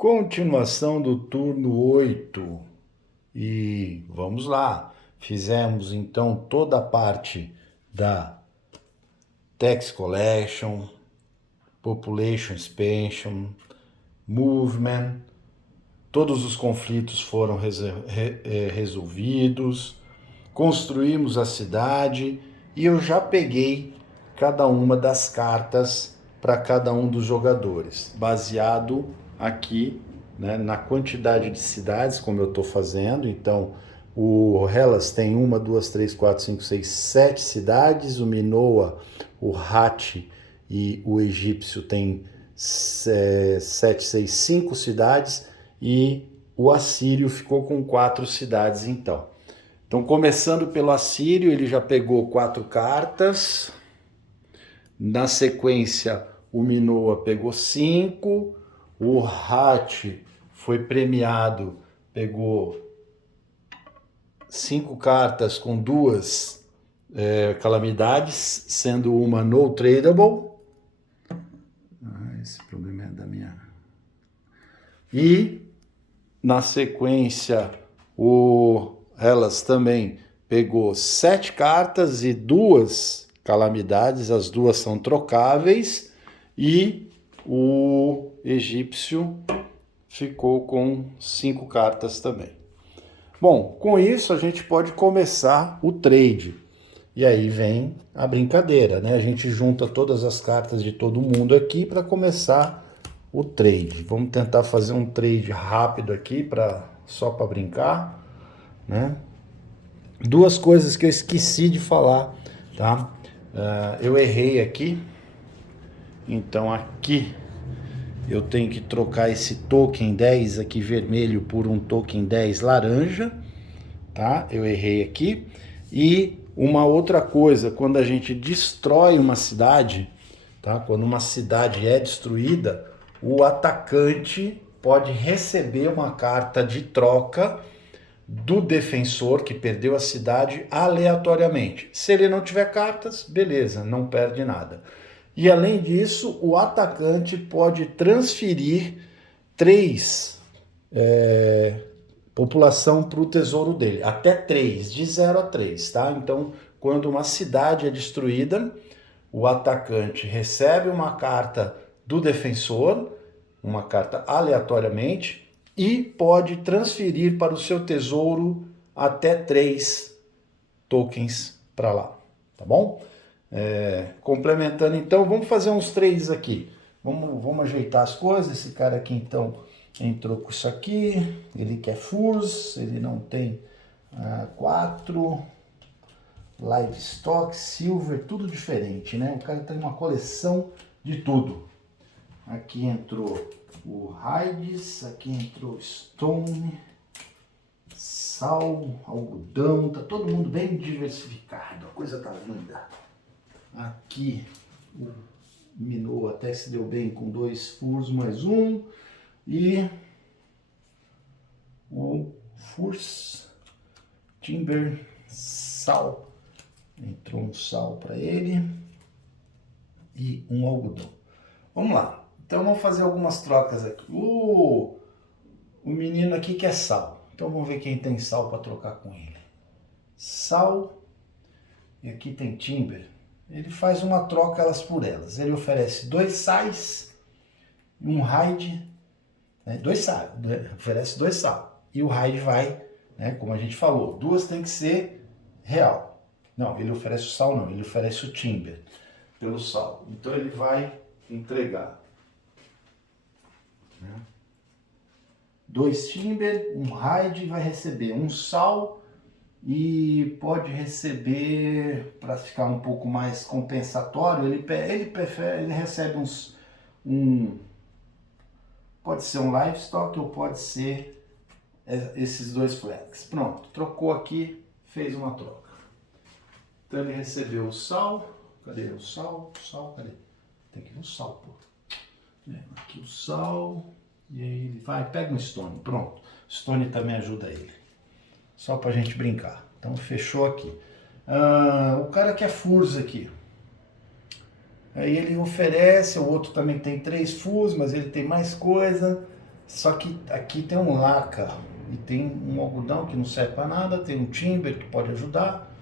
Continuação do turno 8. E vamos lá. Fizemos então toda a parte da Tax Collection, Population Expansion, Movement. Todos os conflitos foram resolvidos. Construímos a cidade e eu já peguei cada uma das cartas para cada um dos jogadores, baseado aqui, né, na quantidade de cidades, como eu estou fazendo. Então, o Hellas tem 1, 2, 3, 4, 5, 6, 7 cidades, o Minoa, o Hatti e o Egípcio tem 7, 6, 5 cidades, e o Assírio ficou com 4 cidades então. Então, começando pelo Assírio, ele já pegou 4 cartas. Na sequência, o Minoa pegou 5. O Hatti foi premiado, pegou 5 cartas com 2 calamidades, sendo uma no tradable. Esse problema é da minha... E, na sequência, o Hellas também pegou 7 cartas e 2 calamidades, as 2 são trocáveis, e o egípcio ficou com 5 cartas também. Bom, com isso a gente pode começar o trade. E aí vem a brincadeira, né? A gente junta todas as cartas de todo mundo aqui para começar o trade. Vamos tentar fazer um trade rápido aqui, só para brincar, né? 2 coisas que eu esqueci de falar, tá? Eu errei aqui, então aqui eu tenho que trocar esse token 10 aqui vermelho por um token 10 laranja, tá? Eu errei aqui. E uma outra coisa, quando a gente destrói uma cidade, tá? Quando uma cidade é destruída, o atacante pode receber uma carta de troca do defensor que perdeu a cidade aleatoriamente. Se ele não tiver cartas, beleza, não perde nada. E além disso, o atacante pode transferir 3 população para o tesouro dele, até 3, de 0 a 3, tá? Então, quando uma cidade é destruída, o atacante recebe uma carta do defensor, uma carta aleatoriamente, e pode transferir para o seu tesouro até 3 tokens para lá, tá bom? Complementando então, vamos fazer uns trades aqui. Vamos ajeitar as coisas. Esse cara aqui então entrou com isso aqui, ele quer furs, ele não tem 4, livestock, silver, tudo diferente, né? O cara tem uma coleção de tudo. Aqui entrou o Hides, aqui entrou Stone, sal, algodão, tá todo mundo bem diversificado, a coisa tá linda. Aqui o Minoa até se deu bem com 2 furs mais 1, e o furs, timber, sal, entrou um sal para ele e um algodão. Vamos lá. Então vamos fazer algumas trocas aqui. O menino aqui quer sal. Então vamos ver quem tem sal para trocar com ele. Sal. E aqui tem timber. Ele faz uma troca elas por elas. Ele oferece 2 sais e um hide. 2 sais. Oferece 2 sal. E o hide vai, né, como a gente falou, 2 tem que ser real. Não, ele oferece o sal não. Ele oferece o timber pelo sal. Então ele vai entregar 2 timber, um hide, vai receber um sal e pode receber, para ficar um pouco mais compensatório, ele recebe pode ser um livestock ou pode ser esses 2 flags. Pronto, trocou aqui, fez uma troca. Então ele recebeu o sal. Cadê o sal? Cadê? Tem que ir o sal, pô. Aqui o sal. E aí ele vai, pega um stone. Pronto. Stone também ajuda ele. Só pra gente brincar. Então fechou aqui. O cara quer furs aqui. Aí ele oferece, o outro também tem 3 furs, mas ele tem mais coisa. Só que aqui tem um laca e tem um algodão que não serve para nada, tem um timber que pode ajudar.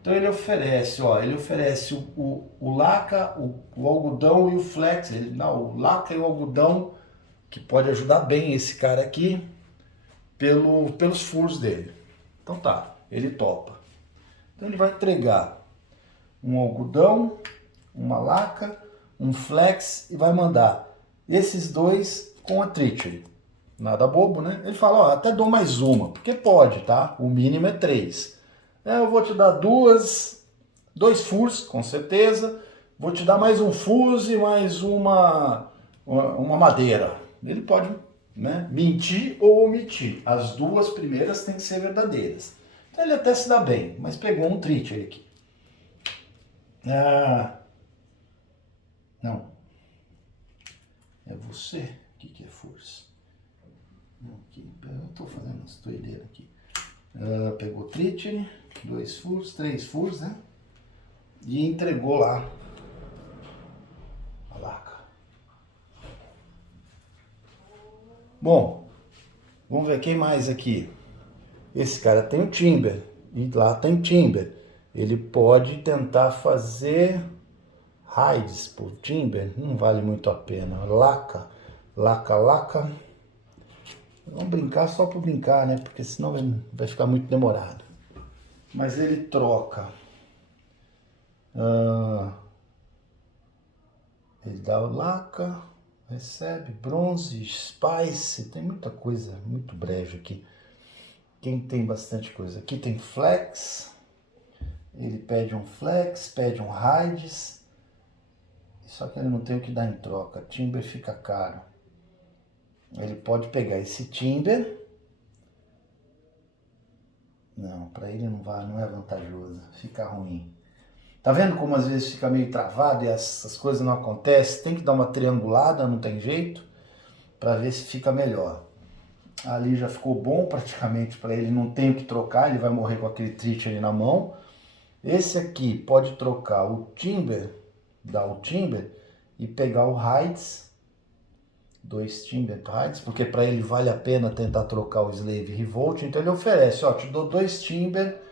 Então ele oferece, ó, ele oferece o laca, o algodão e o flex. Ele dá o laca e o algodão, que pode ajudar bem esse cara aqui pelos furos dele. Então tá, ele topa. Então ele vai entregar um algodão, uma laca, um flex e vai mandar esses dois com a Treachery. Nada bobo, né? Ele fala, ó, até dou mais uma, porque pode, tá? O mínimo é 3. Eu vou te dar dois furos, com certeza. Vou te dar mais um fuse, mais uma madeira. Ele pode, né, mentir ou omitir. As duas primeiras têm que ser verdadeiras. Então ele até se dá bem, mas pegou um Treachery aqui. Não. É você? O que é força? Aqui, eu tô fazendo umas doideiras aqui. Pegou Treachery, 2 furos, 3 furos, né? E entregou lá a laca. Bom, vamos ver quem mais aqui. Esse cara tem o timber e lá tem timber. Ele pode tentar fazer hides por timber, não vale muito a pena. Laca. Vamos brincar só por brincar, né? Porque senão vai ficar muito demorado. Mas ele troca. Ele dá o laca, recebe bronze, spice, tem muita coisa, muito brejo aqui. Quem tem bastante coisa? Aqui tem flex. Ele pede um flex, pede um hides. Só que ele não tem o que dar em troca. Timber fica caro. Ele pode pegar esse timber. Não, para ele não é vantajoso. Fica ruim. Tá vendo como às vezes fica meio travado e essas coisas não acontecem? Tem que dar uma triangulada, não tem jeito, para ver se fica melhor. Ali já ficou bom praticamente para ele, não tem o que trocar, ele vai morrer com aquele Treachery na mão. Esse aqui pode trocar o timber, dar o timber e pegar o hides. 2 timber hides, porque para ele vale a pena tentar trocar o slave revolt. Então ele oferece, ó, te dou 2 timber,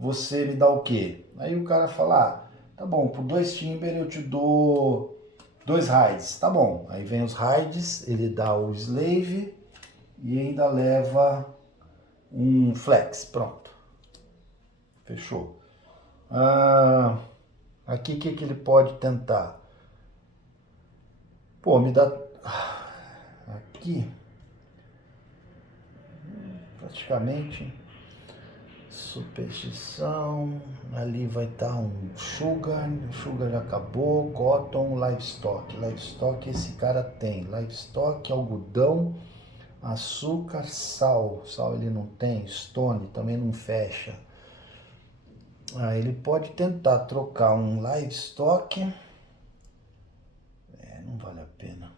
você me dá o quê? Aí o cara fala, tá bom, por 2 timber eu te dou 2 hides, tá bom. Aí vem os hides, ele dá o slave e ainda leva um flex, pronto. Fechou. Aqui o que ele pode tentar? Pô, me dá... Aqui, praticamente, superstição, ali vai estar um sugar já acabou, cotton, livestock esse cara tem, livestock, algodão, açúcar, sal ele não tem, stone também não fecha. Ele pode tentar trocar um livestock, não vale a pena.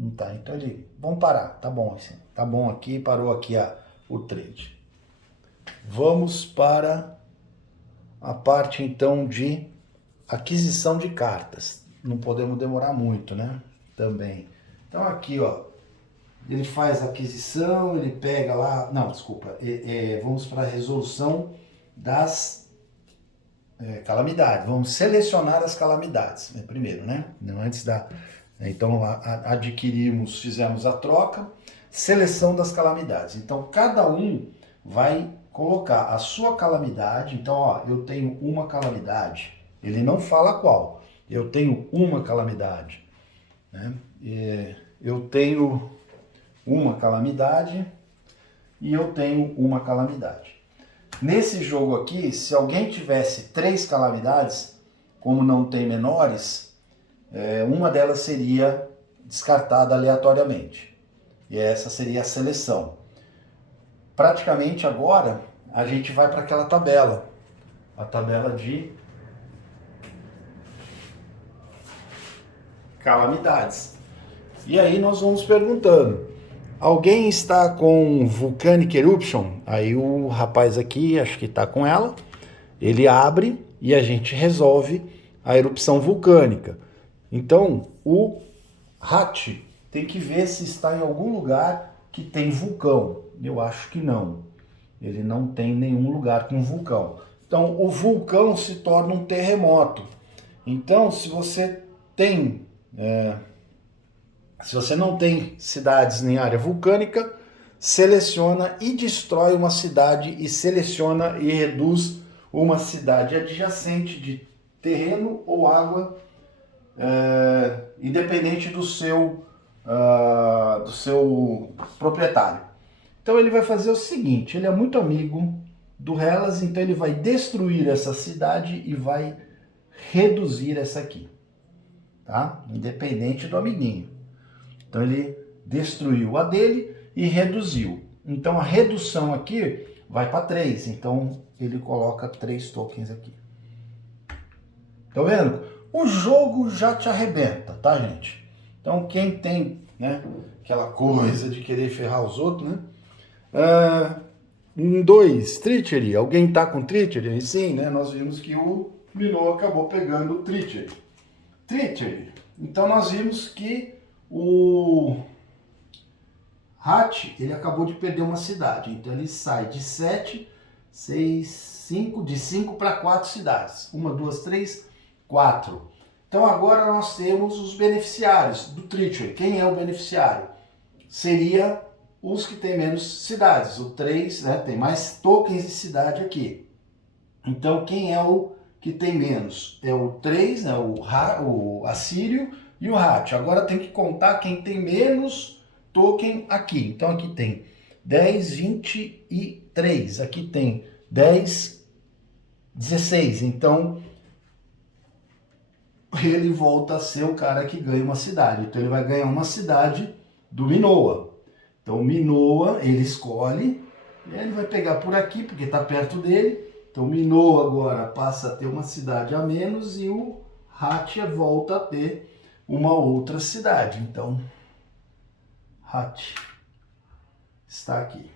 Não tá, então ele, vamos parar, tá bom aqui, parou aqui o trade. Vamos para a parte então de aquisição de cartas. Não podemos demorar muito, né? Também. Então aqui, ó, ele faz a aquisição, ele pega lá, não, desculpa, vamos para a resolução das calamidades. Vamos selecionar as calamidades, primeiro, né? Não antes da... Então, adquirimos, fizemos a troca, seleção das calamidades. Então, cada um vai colocar a sua calamidade. Então, ó, eu tenho uma calamidade. Ele não fala qual. Eu tenho uma calamidade, né? Eu tenho uma calamidade e eu tenho uma calamidade. Nesse jogo aqui, se alguém tivesse 3 calamidades, como não tem menores... uma delas seria descartada aleatoriamente. E essa seria a seleção. Praticamente agora a gente vai para aquela tabela. A tabela de calamidades. E aí nós vamos perguntando. Alguém está com Volcanic Eruption? Aí o rapaz aqui, acho que está com ela. Ele abre e a gente resolve a erupção vulcânica. Então, o Hatch, tem que ver se está em algum lugar que tem vulcão. Eu acho que não. Ele não tem nenhum lugar com vulcão. Então, o vulcão se torna um terremoto. Então, se você não tem cidades em área vulcânica, seleciona e destrói uma cidade e seleciona e reduz uma cidade adjacente de terreno ou água, independente do seu proprietário. Então ele vai fazer o seguinte, ele é muito amigo do Hellas, então ele vai destruir essa cidade e vai reduzir essa aqui, tá? Independente do amiguinho. Então ele destruiu a dele e reduziu. Então a redução aqui vai para 3, então ele coloca 3 tokens aqui. Tá vendo? O jogo já te arrebenta, tá, gente? Então quem tem, né, aquela coisa de querer ferrar os outros, né? 2, Treachery. Alguém tá com Treachery? Sim, né? Nós vimos que o Minoa acabou pegando o Treachery. Então nós vimos que o Hatch, ele acabou de perder uma cidade. Então ele sai de 7, 6, 5, de 5 para 4 cidades. 1, 2, 3, 4. Então agora nós temos os beneficiários do Treachery. Quem é o beneficiário? Seria os que têm menos cidades. O 3, né, tem mais tokens de cidade aqui. Então quem é o que tem menos? É o 3, né, o Assírio e o Hatch. Agora tem que contar quem tem menos token aqui. Então aqui tem 10, 23. Aqui tem 10, 16. Então ele volta a ser o cara que ganha uma cidade. Então ele vai ganhar uma cidade do Minoa. Então o Minoa, ele escolhe, e ele vai pegar por aqui, porque está perto dele. Então o Minoa agora passa a ter uma cidade a menos e o Hatch volta a ter uma outra cidade. Então, Hatch está aqui.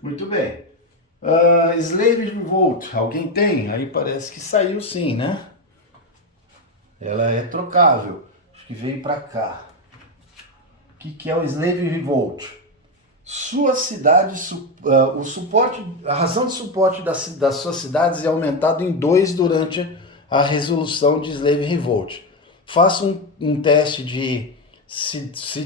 Muito bem. Slave Revolt, alguém tem? Aí parece que saiu sim, né? Ela é trocável. Acho que veio para cá. O que é o Slave Revolt? Sua cidade, o suporte, a razão de suporte das suas cidades é aumentado em 2 durante a resolução de Slave Revolt. Faça um teste de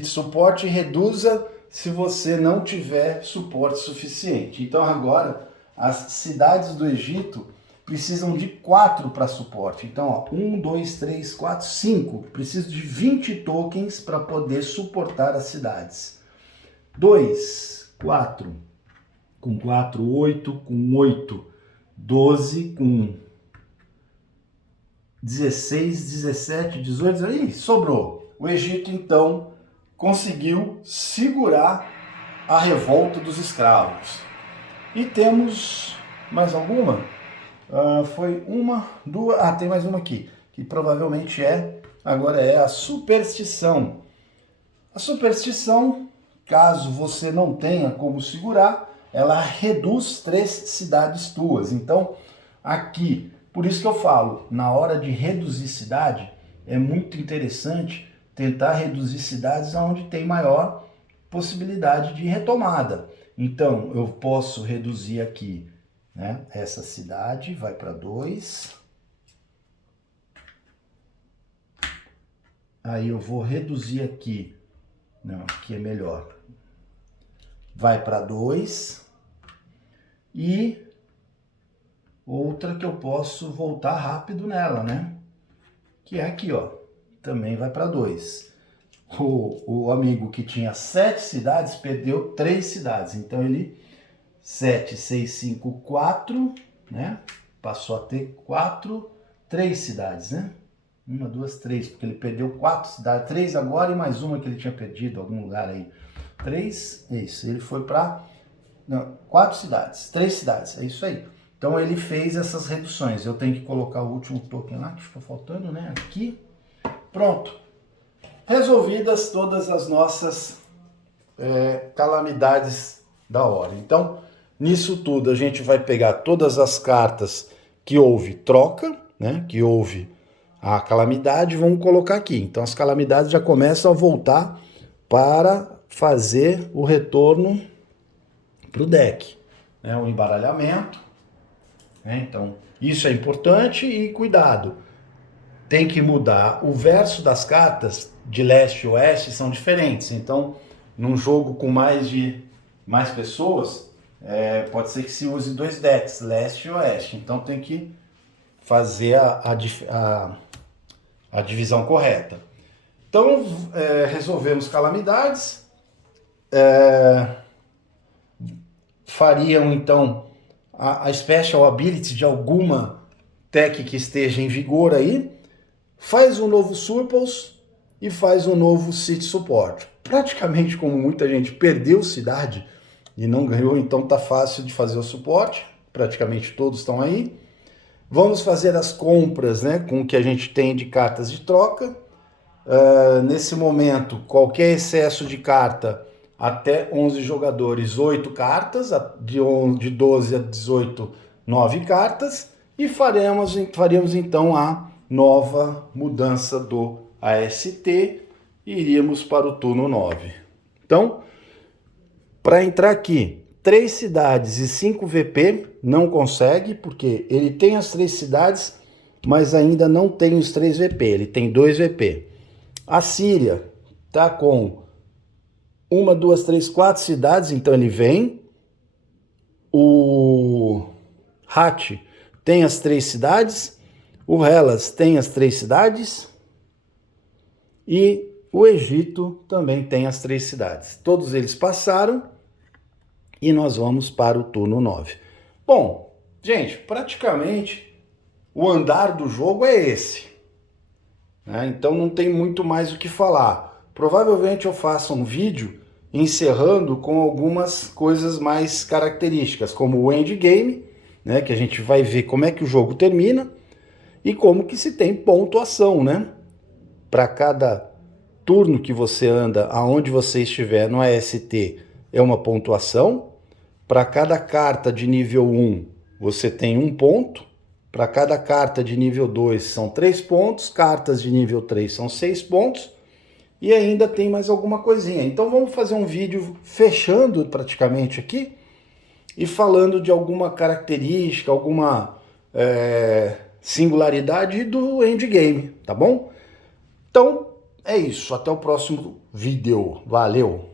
suporte e reduza se você não tiver suporte suficiente. Então agora as cidades do Egito precisam de 4 para suporte. Então, ó, 1, 2, 3, 4, 5. Preciso de 20 tokens para poder suportar as cidades. 2, 4. Com 4, 8. Com 8, 12. Com 16, 17, 18. Aí, sobrou. O Egito, então, conseguiu segurar a revolta dos escravos. E temos mais alguma? Foi uma, duas... tem mais uma aqui, que provavelmente agora é a superstição. A superstição, caso você não tenha como segurar, ela reduz 3 cidades tuas. Então, aqui, por isso que eu falo, na hora de reduzir cidade, é muito interessante tentar reduzir cidades onde tem maior possibilidade de retomada. Então, eu posso reduzir aqui, né? Essa cidade vai para 2. Aí eu vou reduzir aqui. Não, aqui é melhor. Vai para 2. E outra que eu posso voltar rápido nela, né? Que é aqui, ó. Também vai para 2. O amigo que tinha 7 cidades perdeu 3 cidades. Então ele 7, 6, 5, 4, né? Passou a ter 3 cidades, né? 1, 2, 3, porque ele perdeu 4 cidades, 3 agora e mais uma que ele tinha perdido em algum lugar aí. 3, isso, ele foi para 4 cidades, 3 cidades, é isso aí. Então ele fez essas reduções. Eu tenho que colocar o último token lá, que ficou faltando, né? Aqui. Pronto. Resolvidas todas as nossas calamidades da hora. Então, nisso tudo, a gente vai pegar todas as cartas que houve troca, né? Que houve a calamidade, vamos colocar aqui. Então as calamidades já começam a voltar para fazer o retorno para o deck, né? O embaralhamento, né? Então isso é importante e cuidado, tem que mudar. O verso das cartas de leste e oeste são diferentes, então num jogo com mais pessoas, pode ser que se use dois decks, leste e oeste, então tem que fazer a divisão correta. Então, resolvemos calamidades. Fariam, então, a Special Ability de alguma tech que esteja em vigor aí. Faz um novo Surplus e faz um novo City Support. Praticamente, como muita gente perdeu cidade e não ganhou, então tá fácil de fazer o suporte. Praticamente todos estão aí. Vamos fazer as compras, né, com o que a gente tem de cartas de troca. Nesse momento, qualquer excesso de carta, até 11 jogadores, 8 cartas, de 12 a 18, 9 cartas, e faremos então a nova mudança do AST e iríamos para o turno 9. Então, para entrar aqui, 3 cidades e 5 VP, não consegue, porque ele tem as 3 cidades, mas ainda não tem os 3 VP, ele tem 2 VP. A Síria tá com 1, 2, 3, 4 cidades, então ele vem. O Hat tem as 3 cidades. O Hellas tem as 3 cidades. E o Egito também tem as 3 cidades. Todos eles passaram e nós vamos para o turno 9. Bom, gente, praticamente o andar do jogo é esse. Então não tem muito mais o que falar. Provavelmente eu faça um vídeo encerrando com algumas coisas mais características, como o endgame, né, que a gente vai ver como é que o jogo termina e como que se tem pontuação, né? Para cada turno que você anda, aonde você estiver no AST, é uma pontuação. Para cada carta de nível 1, você tem 1 ponto. Para cada carta de nível 2 são 3 pontos, cartas de nível 3 são 6 pontos, e ainda tem mais alguma coisinha. Então vamos fazer um vídeo fechando praticamente aqui, e falando de alguma característica, alguma singularidade do endgame, tá bom? Então é isso, até o próximo vídeo, valeu!